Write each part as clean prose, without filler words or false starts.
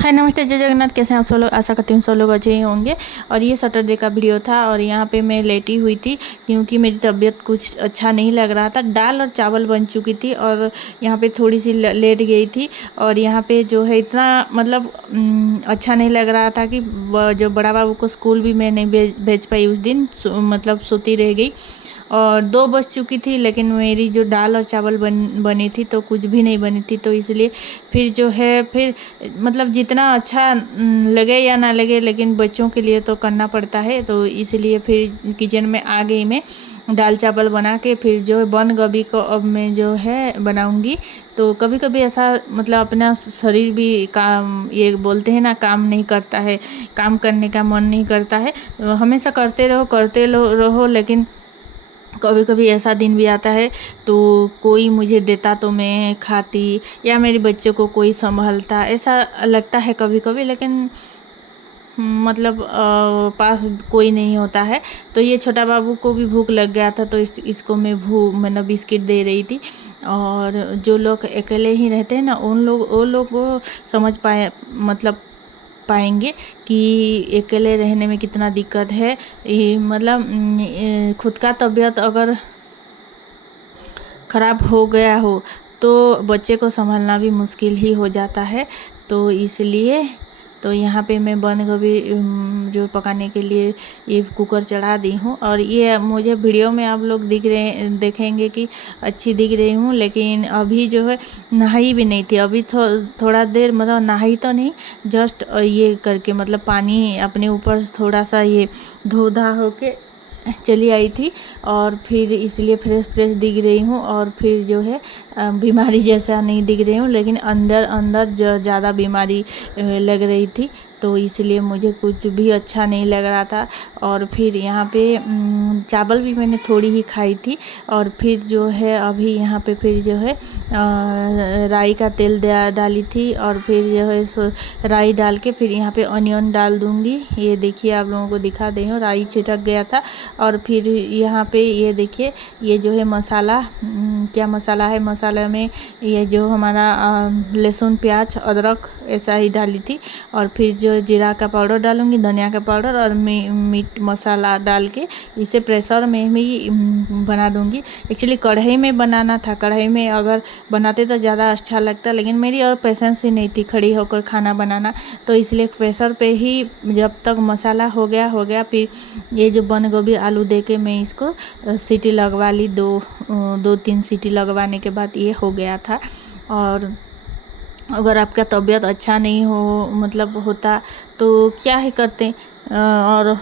हाय नमस्ते जय जगन्नाथ। कैसे हैं आप सब लोग? आशा करती हूँ सब लोग अच्छे ही होंगे। और ये सैटरडे का वीडियो था और यहाँ पे मैं लेटी हुई थी क्योंकि मेरी तबीयत कुछ अच्छा नहीं लग रहा था। दाल और चावल बन चुकी थी और यहाँ पे थोड़ी सी लेट गई थी। और यहाँ पे जो है इतना मतलब अच्छा नहीं लग रहा था कि जो बड़ा बाबू को स्कूल भी मैं नहीं भेज पाई उस दिन, मतलब सोती रह गई। और 2 बज चुकी थी लेकिन मेरी जो दाल और चावल बनी थी तो कुछ भी नहीं बनी थी। तो इसलिए फिर जो है फिर मतलब जितना अच्छा लगे या ना लगे लेकिन बच्चों के लिए तो करना पड़ता है। तो इसलिए फिर किचन में आ गई मैं। दाल चावल बना के फिर जो है बंद गोभी को अब मैं जो है बनाऊंगी। तो कभी कभी ऐसा मतलब अपना शरीर भी काम, ये बोलते हैं ना, काम नहीं करता है, काम करने का मन नहीं करता है। हमेशा करते रहो लेकिन कभी कभी ऐसा दिन भी आता है तो कोई मुझे देता तो मैं खाती, या मेरे बच्चों को कोई संभालता, ऐसा लगता है कभी कभी। लेकिन मतलब पास कोई नहीं होता है। तो ये छोटा बाबू को भी भूख लग गया था तो इसको मैं मतलब बिस्किट दे रही थी। और जो लोग अकेले ही रहते हैं ना वो लोग को समझ पाए, मतलब पाएंगे कि अकेले रहने में कितना दिक्कत है। ये मतलब खुद का तबीयत अगर ख़राब हो गया हो तो बच्चे को संभालना भी मुश्किल ही हो जाता है। तो इसलिए तो यहाँ पे मैं बंद गोभी जो पकाने के लिए ये कुकर चढ़ा दी हूँ। और ये मुझे वीडियो में आप लोग देखेंगे कि अच्छी दिख रही हूँ, लेकिन अभी जो है नहाई भी नहीं थी। अभी थोड़ा देर मतलब नहाई तो नहीं, जस्ट ये करके मतलब पानी अपने ऊपर थोड़ा सा ये धो धा होके चली आई थी। और फिर इसलिए फ्रेश दिख रही हूँ। और फिर जो है बीमारी जैसा नहीं दिख रही हूँ, लेकिन अंदर अंदर ज़्यादा बीमारी लग रही थी। तो इसलिए मुझे कुछ भी अच्छा नहीं लग रहा था। और फिर यहाँ पे चावल भी मैंने थोड़ी ही खाई थी। और फिर जो है अभी यहाँ पे फिर जो है राई का तेल डाली थी। और फिर जो है राई डाल के फिर यहाँ पे ऑनियन डाल दूँगी। ये देखिए आप लोगों को दिखा दे हूँ, राई छिटक गया था। और फिर यहाँ पे ये देखिए ये जो है मसाला, क्या मसाला है, मसाला में ये जो हमारा लहसुन प्याज अदरक ऐसा ही डाली थी। और फिर जो जीरा का पाउडर डालूंगी, धनिया का पाउडर और मीट मसाला डाल के इसे प्रेशर में ही बना दूंगी। एक्चुअली कढ़ाई में बनाना था, कढ़ाई में अगर बनाते तो ज़्यादा अच्छा लगता, लेकिन मेरी और पेशेंस ही नहीं थी खड़ी होकर खाना बनाना। तो इसलिए प्रेशर पे ही जब तक मसाला हो गया फिर ये जो बंद गोभी आलू दे के मैं इसको सीटी लगवा ली। 2-3 सीटी लगवाने के बाद ये हो गया था। और अगर आपका तबीयत अच्छा नहीं हो मतलब होता तो क्या ही करते, और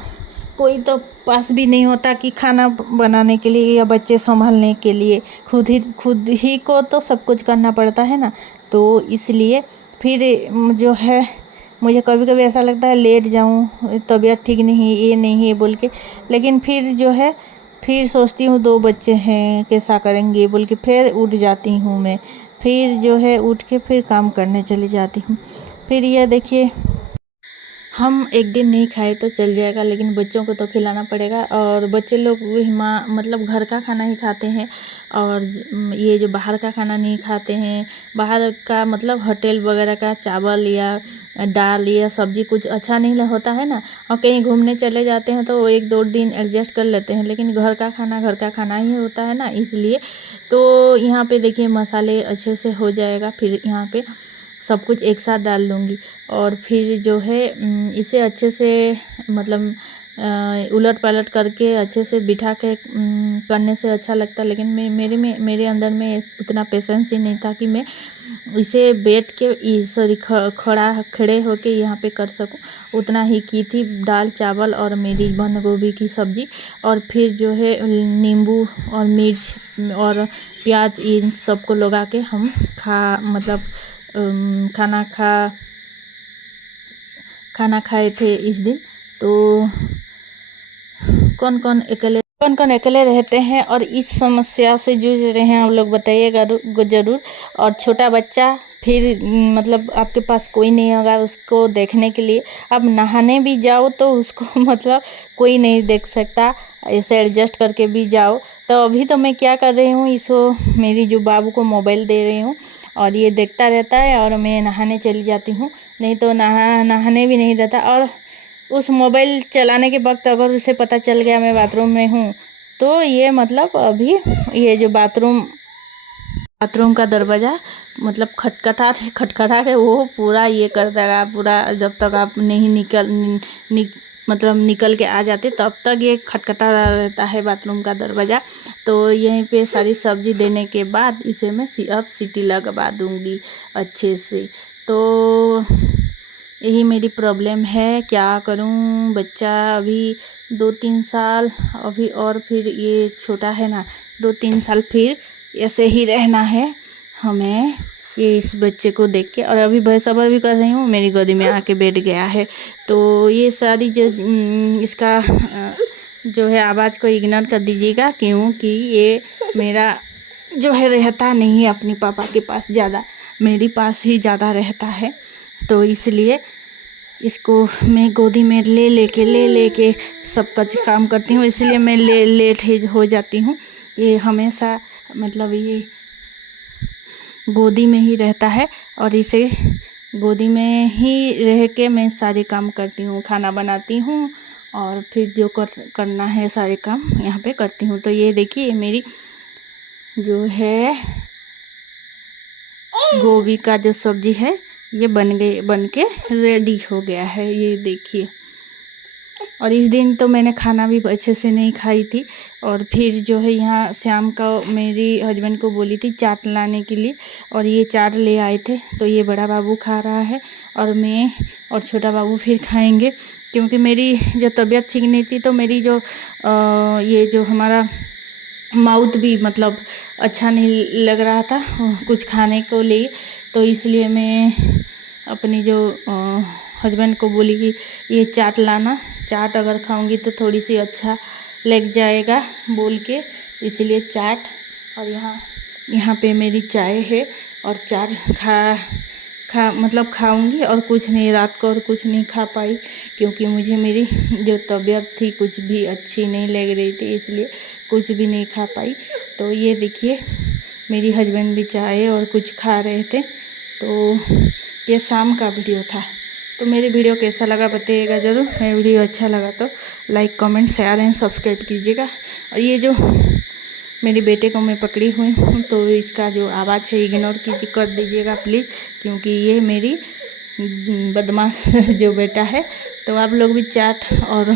कोई तो पास भी नहीं होता कि खाना बनाने के लिए या बच्चे संभालने के लिए। खुद ही को तो सब कुछ करना पड़ता है ना। तो इसलिए फिर जो है मुझे कभी कभी ऐसा लगता है लेट जाऊं, तबीयत ठीक नहीं, ये नहीं है बोल के। लेकिन फिर जो है फिर सोचती हूँ 2 बच्चे हैं कैसा करेंगे बोल के फिर उठ जाती हूँ मैं। फिर जो है उठ के फिर काम करने चली जाती हूँ। फिर ये देखिए हम एक दिन नहीं खाए तो चल जाएगा, लेकिन बच्चों को तो खिलाना पड़ेगा। और बच्चे लोग मतलब घर का खाना ही खाते हैं और ये जो बाहर का खाना नहीं खाते हैं। बाहर का मतलब होटल वगैरह का चावल या दाल या सब्जी कुछ अच्छा नहीं होता है ना। और कहीं घूमने चले जाते हैं तो 1-2 दिन एडजस्ट कर लेते हैं, लेकिन घर का खाना ही होता है ना। इसलिए तो यहाँ पे देखिए मसाले अच्छे से हो जाएगा। फिर यहाँ पे सब कुछ एक साथ डाल दूँगी। और फिर जो है इसे अच्छे से मतलब उलट पलट करके अच्छे से बिठा के करने से अच्छा लगता है। लेकिन मेरे अंदर में उतना पेशेंस ही नहीं था कि मैं इसे बैठ के सॉरी खड़े होके यहाँ पे कर सकूँ। उतना ही की थी दाल चावल और मेरी बंद गोभी की सब्ज़ी। और फिर जो है नींबू और मिर्च और प्याज इन सबको लगा के हम मतलब खाना खाए थे इस दिन। तो कौन कौन अकेले रहते हैं और इस समस्या से जूझ रहे हैं आप लोग बताइएगा ज़रूर। और छोटा बच्चा फिर मतलब आपके पास कोई नहीं होगा उसको देखने के लिए। अब नहाने भी जाओ तो उसको मतलब कोई नहीं देख सकता, ऐसे एडजस्ट करके भी जाओ। तो अभी तो मैं क्या कर रही हूँ, इसको मेरी जो बाबू को मोबाइल दे रही हूँ और ये देखता रहता है और मैं नहाने चली जाती हूँ, नहीं तो नहाने भी नहीं देता। और उस मोबाइल चलाने के वक्त अगर उसे पता चल गया मैं बाथरूम में हूँ तो ये मतलब अभी ये जो बाथरूम का दरवाज़ा मतलब खटखटा के वो पूरा ये कर देगा पूरा, जब तक आप नहीं मतलब निकल के आ जाते तब तक ये खटखटा रहता है बाथरूम का दरवाज़ा। तो यहीं पे सारी सब्जी देने के बाद इसे मैं अब सीटी लगवा दूँगी अच्छे से। तो यही मेरी प्रॉब्लम है, क्या करूं। बच्चा अभी 2-3 साल अभी, और फिर ये छोटा है ना, 2-3 साल फिर ऐसे ही रहना है हमें ये इस बच्चे को देख के। और अभी बेसब्र भी कर रही हूँ, मेरी गोदी में आके बैठ गया है। तो ये सारी जो इसका जो है आवाज़ को इग्नोर कर दीजिएगा, क्योंकि ये मेरा जो है रहता नहीं है अपनी पापा के पास, ज़्यादा मेरे पास ही ज़्यादा रहता है। तो इसलिए इसको मैं गोदी में ले लेके सब कुछ काम करती हूँ, इसलिए मैं लेट हो जाती हूँ। ये हमेशा मतलब ये गोदी में ही रहता है और इसे गोदी में ही रह के मैं सारे काम करती हूँ, खाना बनाती हूँ और फिर जो करना है सारे काम यहाँ पे करती हूँ। तो ये देखिए मेरी जो है गोभी का जो सब्जी है ये बन के रेडी हो गया है, ये देखिए। और इस दिन तो मैंने खाना भी अच्छे से नहीं खाई थी। और फिर जो है यहाँ शाम का मेरी हस्बैंड को बोली थी चाट लाने के लिए, और ये चाट ले आए थे। तो ये बड़ा बाबू खा रहा है और मैं और छोटा बाबू फिर खाएंगे, क्योंकि मेरी जो तबीयत ठीक नहीं थी तो मेरी जो ये जो हमारा माउथ भी मतलब अच्छा नहीं लग रहा था कुछ खाने को लिए। तो इसलिए मैं अपनी जो हस्बैंड को बोली कि ये चाट लाना, चाट अगर खाऊंगी तो थोड़ी सी अच्छा लग जाएगा बोल के, इसलिए चाट। और यहाँ पे मेरी चाय है और चाट मतलब खाऊंगी और कुछ नहीं, रात को और कुछ नहीं खा पाई, क्योंकि मुझे मेरी जो तबीयत थी कुछ भी अच्छी नहीं लग रही थी, इसलिए कुछ भी नहीं खा पाई। तो ये देखिए मेरी हस्बैंड भी चाय और कुछ खा रहे थे। तो ये शाम का वीडियो था। तो मेरी वीडियो कैसा लगा बताइएगा ज़रूर। मेरी वीडियो अच्छा लगा तो like comment share and subscribe कीजिएगा। और ये जो मेरे बेटे को मैं पकड़ी हुई हूँ तो इसका जो आवाज़ है इग्नोर कर दीजिएगा प्लीज़, क्योंकि ये मेरी बदमाश जो बेटा है। तो आप लोग भी चाट और